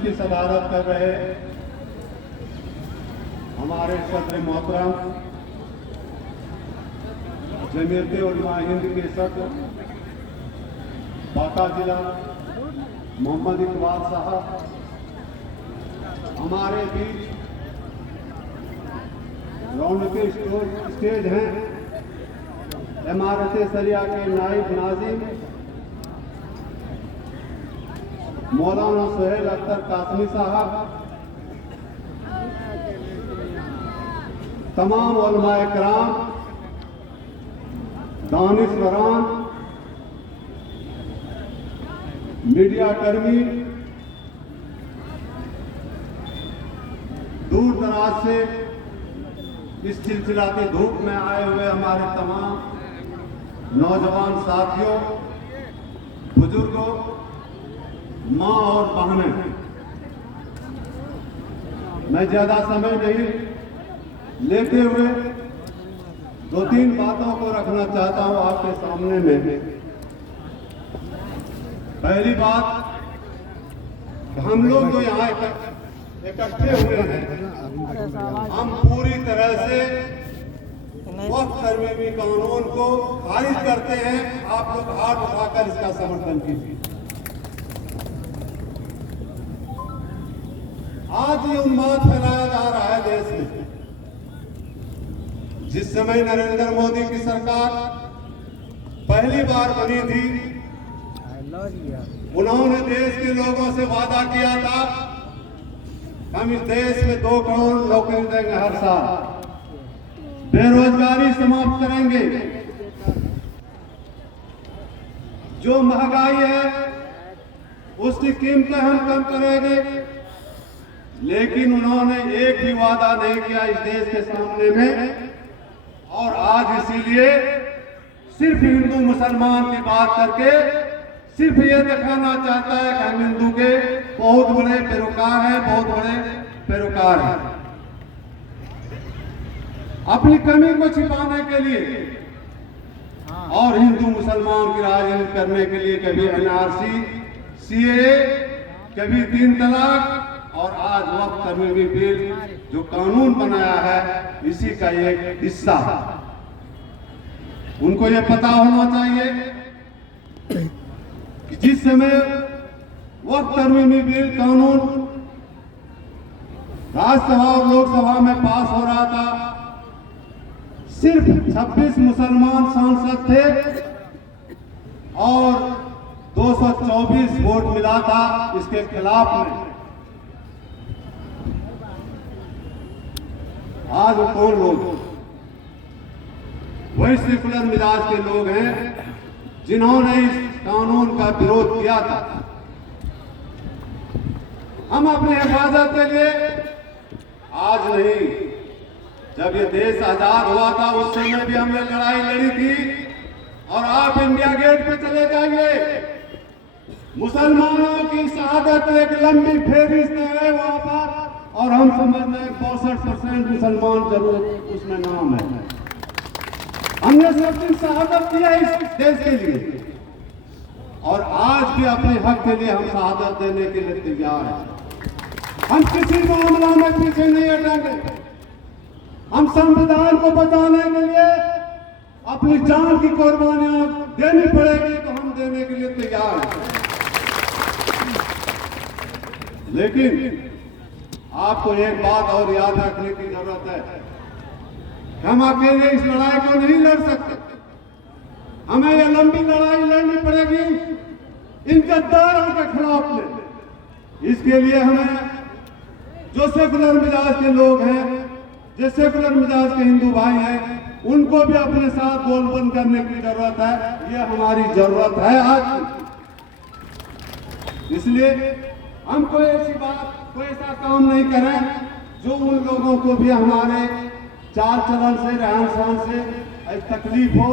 जिसकी सदारत कर रहे हमारे सदर मोहतरम जमीयत उलमा हिंद के सदर बांका जिला मोहम्मद इकबाल साहब, हमारे बीच रौनक स्टेज हैं इमारत सरिया के नाइब नाजिम मौलाना सुहेल अख्तर कासमी साहब, तमाम उलमाए किराम, दानिशवरान, मीडिया कर्मी, दूर दराज से इस चिलचिलाती धूप में आए हुए हमारे तमाम नौजवान साथियों, बुजुर्गों, माँ और बहनें, मैं ज्यादा समय नहीं लेते हुए दो तीन बातों को रखना चाहता हूं आपके सामने में। पहली बात, हम लोग जो यहाँ इकट्ठे हुए हैं, हम पूरी तरह से वक्त तरमीमी कानून को खारिज करते हैं। आप लोग हाथ उठाकर इसका समर्थन कीजिए। आज ये उन्माद फैलाया जा रहा है देश में। जिस समय नरेंद्र मोदी की सरकार पहली बार बनी थी, उन्होंने देश के लोगों से वादा किया था हम इस देश में 2 करोड़ नौकरी देंगे हर साल, बेरोजगारी समाप्त करेंगे, जो महंगाई है उसकी कीमतें हम कम करेंगे। लेकिन उन्होंने एक भी वादा नहीं किया इस देश के सामने में। और आज इसीलिए सिर्फ हिंदू मुसलमान की बात करके सिर्फ ये दिखाना चाहता है कि हम हिंदू के बहुत बड़े पैरोकार हैं, बहुत बड़े पैरोकार हैं। अपनी कमी को छिपाने के लिए और हिंदू मुसलमान की राजनीति करने के लिए कभी एनआरसी, सीएए, कभी 3 तलाक, और आज वक्त तरमीमी बिल जो कानून बनाया है इसी का एक हिस्सा है। उनको ये पता होना चाहिए कि जिस समय वक्त तरमीमी बिल कानून राज्यसभा और लोकसभा में पास हो रहा था, सिर्फ 26 मुसलमान सांसद थे और 224 वोट मिला था इसके खिलाफ में। आज वो कौन लोग, वही सेकुलर मिजाज के लोग हैं जिन्होंने इस कानून का विरोध किया था। हम अपनी हिफाजत के लिए आज नहीं, जब ये देश आजाद हुआ था उस समय भी हमने लड़ाई लड़ी थी। और आप इंडिया गेट पे चले जाइए, मुसलमानों की शहादत एक लंबी फेहरिस्त है वहां पर, और हम समझते हैं 62% मुसलमान जरूर उसमें नाम है। हमने सब दिन शहादत किया इस देश के लिए, और आज भी अपने हक के लिए हम शहादत देने के लिए तैयार हैं। हम किसी मामला में पीछे नहीं हटेंगे। हम संविधान को बचाने के लिए अपनी जान की कुर्बानियां देनी पड़ेगी तो हम देने के लिए तैयार हैं। लेकिन आपको एक बात और याद रखने की जरूरत है, हम अकेले इस लड़ाई को नहीं लड़ सकते। हमें यह लंबी लड़ाई लड़नी पड़ेगी इन गद्दारों के खिलाफ में। इसके लिए हमें जो सेकुलर मिजाज के लोग हैं, जो सेकुलर मिजाज के हिंदू भाई हैं, उनको भी अपने साथ बोलबंद करने की जरूरत है। ये हमारी जरूरत है आज। इसलिए हम कोई ऐसी बात, कोई ऐसा काम नहीं करें जो उन लोगों को भी हमारे चाल चलन से, रहन सहन से तकलीफ हो,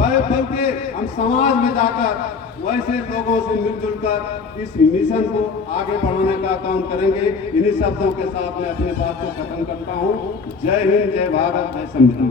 बल्कि हम समाज में जाकर वैसे लोगों से मिलजुल कर इस मिशन को आगे बढ़ाने का काम करेंगे। इन्हीं शब्दों के साथ मैं अपनी बात को खत्म करता हूँ। जय हिंद, जय भारत, जय संविधान।